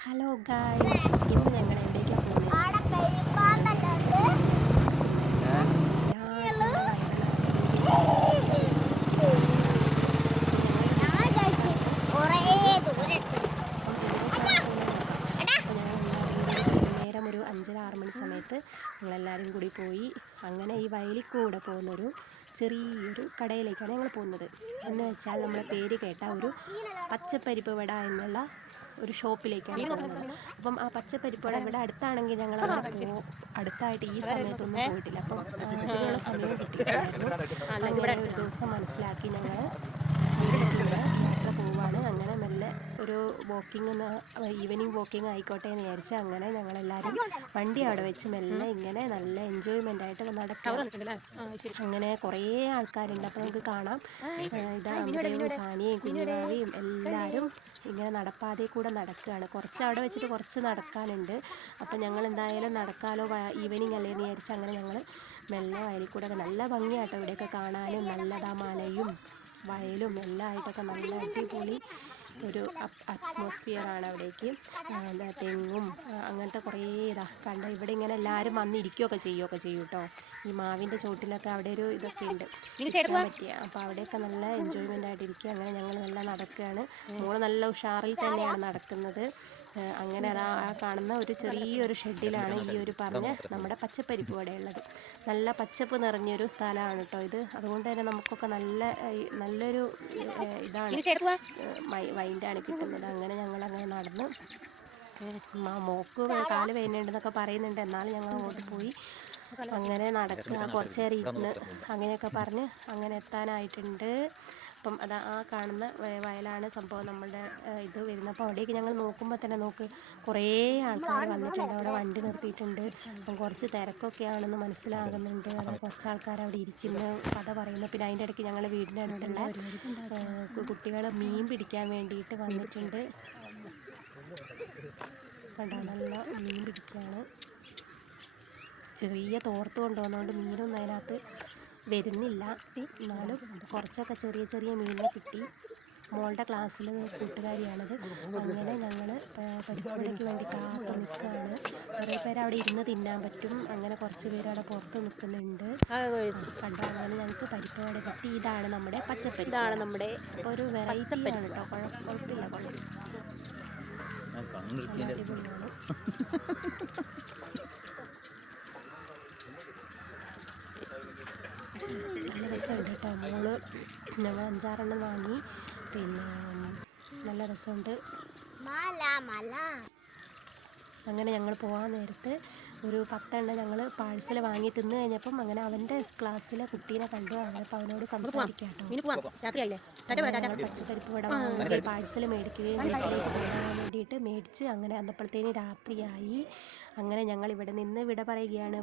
Hello guys ഇന്ന് ഞങ്ങൾ എവിടേക്കാണ്. നേരം ഒരു അഞ്ചര ആറ് മണി സമയത്ത് ഞങ്ങളെല്ലാവരും കൂടി പോയി അങ്ങനെ ഈ വയലിൽ കൂടെ പോകുന്നൊരു ചെറിയൊരു കടയിലേക്കാണ് ഞങ്ങൾ പോകുന്നത്. എന്ന് വെച്ചാൽ നമ്മളെ പേര് കേട്ട ഒരു പച്ചപ്പരിപ്പ് വട എന്നുള്ള ഒരു ഷോപ്പിലേക്കാണ് പോകുന്നത്. അപ്പം ആ പച്ചപ്പരിപ്പോടെ വട ഇവിടെ അടുത്താണെങ്കിൽ ഞങ്ങൾ അടുത്തായിട്ട് ഈ സമയത്തൊന്നും പോയിട്ടില്ല. അപ്പം അതിനുള്ള സമയം അങ്ങനെ ഒരു ദിവസം മനസ്സിലാക്കി ഞങ്ങൾ വീട്ടിലുള്ള യാത്ര പോവാണ് അങ്ങനെ മെല്ലെ ഒരു വാക്കിംഗ് ഈവനിങ് വാക്കിംഗ് ആയിക്കോട്ടെ എന്ന് വിചാരിച്ച് അങ്ങനെ ഞങ്ങളെല്ലാവരും വണ്ടി അവിടെ വെച്ച് മെല്ലെ ഇങ്ങനെ നല്ല എൻജോയ്മെന്റ് ആയിട്ട് നടക്കാം അങ്ങനെ കുറേ ആൾക്കാരുണ്ട്. അപ്പോൾ നമുക്ക് കാണാം. ഇതാ സാനിയും കുഞ്ഞുരാവിയും എല്ലാവരും ഇങ്ങനെ നടപ്പാതെ കൂടെ നടക്കുകയാണ്. കുറച്ച് അവിടെ വെച്ചിട്ട് കുറച്ച് നടക്കാനുണ്ട്. അപ്പോൾ ഞങ്ങൾ എന്തായാലും നടക്കാലോ ഈവനിങ് അല്ലേ എന്ന് വിചാരിച്ച് അങ്ങനെ ഞങ്ങൾ മെല്ലെ വയലിൽ കൂടെ നല്ല ഭംഗിയാട്ടോ ഇവിടെയൊക്കെ കാണാനും. നല്ലതാ മലയും വയലും എല്ലാം ആയിട്ടൊക്കെ നല്ല അടിപൊളി ഒരു അറ്റ്മോസ്ഫിയർ ആണ് അവിടേക്ക്. എന്താ തെങ്ങും അങ്ങനത്തെ കുറേ ഇതാ. കണ്ട ഇവിടെ ഇങ്ങനെ എല്ലാവരും വന്നിരിക്കുകയൊക്കെ ചെയ്യുകയൊക്കെ ചെയ്യും കേട്ടോ ഈ മാവിന്റെ ചോട്ടിലൊക്കെ അവിടെ ഒരു ഇതൊക്കെ ഉണ്ട്. പറ്റിയ. അപ്പോൾ അവിടെയൊക്കെ നല്ല എൻജോയ്മെന്റ് ആയിട്ട് ഇരിക്കുക അങ്ങനെ ഞങ്ങൾ നല്ല നടക്കുകയാണ് മോൾ നല്ല ഉഷാറിൽ തന്നെയാണ് നടക്കുന്നത്. അങ്ങനെ അതാ ആ കാണുന്ന ഒരു ചെറിയൊരു ഷെഡിലാണ് ഈ ഒരു പറഞ്ഞ നമ്മുടെ പച്ചപ്പരിപ്പ് വടയുള്ളത്. നല്ല പച്ചപ്പ് നിറഞ്ഞൊരു സ്ഥലമാണ് കേട്ടോ ഇത്. അതുകൊണ്ട് തന്നെ നമുക്കൊക്കെ നല്ല നല്ലൊരു ഇതാണ്. വൈൻഡാണ് കിട്ടുന്നത്. അങ്ങനെ ഞങ്ങൾ അങ്ങനെ നടന്ന് മോക്ക് കാൽ വേനുണ്ടെന്നൊക്കെ പറയുന്നുണ്ട്. എന്നാലും ഞങ്ങൾ അങ്ങോട്ട് പോയി. അങ്ങനെ നടക്കുക. കുറച്ച് നേരം ഇരുന്ന് അങ്ങനെയൊക്കെ പറഞ്ഞ് അങ്ങനെ എത്താനായിട്ടുണ്ട്. അപ്പം അതാ ആ കാണുന്ന വയ- വയലാണ് സംഭവം നമ്മളുടെ ഇത് വരുന്നത്. അപ്പോൾ അവിടേക്ക് ഞങ്ങൾ നോക്കുമ്പോൾ തന്നെ നോക്ക് കുറേ ആൾക്കാർ വന്നിട്ടുണ്ട്. അവിടെ വണ്ടി നിർത്തിയിട്ടുണ്ട്. അപ്പം കുറച്ച് തിരക്കൊക്കെ ആണെന്ന് മനസ്സിലാകുന്നുണ്ട്. അത് കുറച്ച് ആൾക്കാർ അവിടെ ഇരിക്കുന്നു. കഥ പറയുന്നു. പിന്നെ അതിന്റെ ഇടയ്ക്ക് ഞങ്ങൾ വീടിന്റെ അടുത്തുള്ള കുട്ടികൾ മീൻ പിടിക്കാൻ വേണ്ടിയിട്ട് വന്നിട്ടുണ്ട്. കണ്ടോ? നല്ല മീൻ പിടിക്കുകയാണ്. ചെറിയ തോർത്ത് കൊണ്ടുവന്നുകൊണ്ട് മീനൊന്നും അതിനകത്ത് വരുന്നില്ല. എന്നാലും കുറച്ചൊക്കെ ചെറിയ ചെറിയ മീനിനെ കിട്ടി. മോളുടെ ക്ലാസ്സിൽ കൂട്ടുകാരിയാണത്. അങ്ങനെ ഞങ്ങൾ പരിപാടിക്ക് വേണ്ടി കാത്തു നിൽക്കുകയാണ്. കുറേ പേര് അവിടെ ഇരുന്ന് തിന്നാൻ പറ്റും. അങ്ങനെ കുറച്ച് പേര് അവിടെ പുറത്ത് നിൽക്കുന്നുണ്ട്. കണ്ടോ? അങ്ങനെ ഞങ്ങൾക്ക് പരിപ്പുവട കിട്ടി ഇതാണ് നമ്മുടെ പച്ചപ്പരി ഇതാണ് നമ്മുടെ ഒരു വെറൈറ്റി ആണ് കേട്ടോ. കുഴപ്പമില്ല കുഴപ്പമില്ല. കൊള്ളാം അടിപൊളിയാണ് നല്ല മോൾ ഞങ്ങൾ അഞ്ചാറെണ്ണം വാങ്ങി. പിന്നെ നല്ല രസമുണ്ട്. മല മല. അങ്ങനെ ഞങ്ങൾ പോകാൻ നേരത്ത് ഒരു പത്തെണ്ണം ഞങ്ങൾ പാഴ്സൽ വാങ്ങി തിന്നു കഴിഞ്ഞപ്പം അങ്ങനെ അവന്റെ ക്ലാസ്സിലെ കുട്ടീനെ കണ്ടു. അവനപ്പോൾ അവനോട് സംസാരിക്കാം പച്ചക്കറിപ്പ് ഇവിടെ വാങ്ങി പാഴ്സൽ മേടിക്കുകയും കൊണ്ടുപോകാൻ വേണ്ടിയിട്ട് മേടിച്ച് അങ്ങനെ അന്നപ്പോഴത്തേന് രാത്രിയായി. അങ്ങനെ ഞങ്ങൾ ഇവിടെ നിന്ന് വിട പറയുകയാണ്.